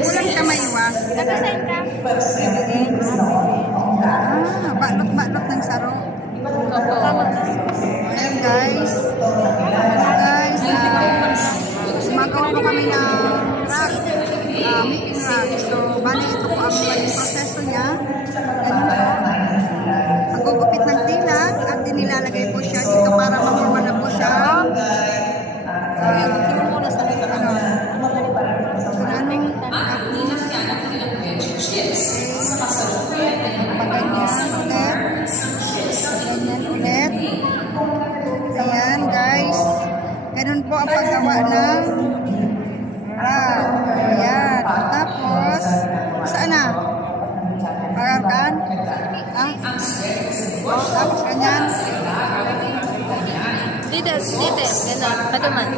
Ako lang siya maiwas. Nag-resign ka? Balot-balot ng saro. Opo. Ayan guys. Guys, gumagawa po kami ng rack. Making rack. So, bali ito po ang bali proseso niya. Ganun po. Pagkugupit ng tila at nilalagay po siya dito para mamurma na po siya. Ayan guys, ganun po ang paggawa ng rack. Ayan, tapos saan na? Pagarkan? Tapos ganyan. Dito, ganun, paduman.